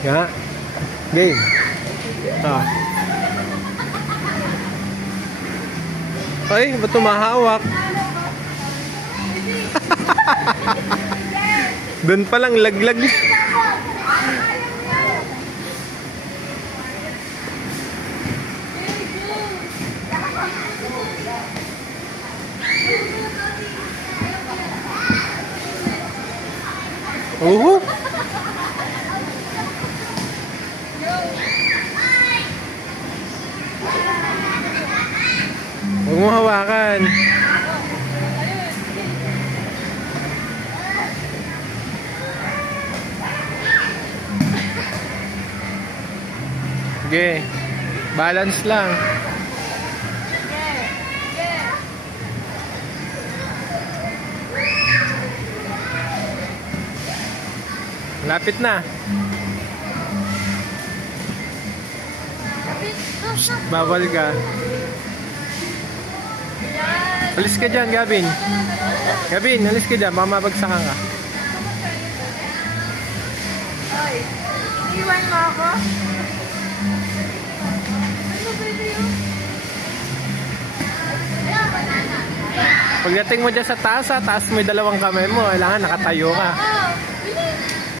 Nga. Game. Ah. Ay, ba't tumahawak? Doon palang laglag. Oh. Huwag mo hawakan. Sige. Balance lang. Lapit na. Bawal ka. Alis ka dyan, Gavin. Gavin, alis ka dyan. Baka mabagsakan ka. Ay, iwan mo ako? Ano ba yun? Pagdating mo dyan sa taas mo yung dalawang kamay mo. Kailangan nakatayo ka. Oh, bilis!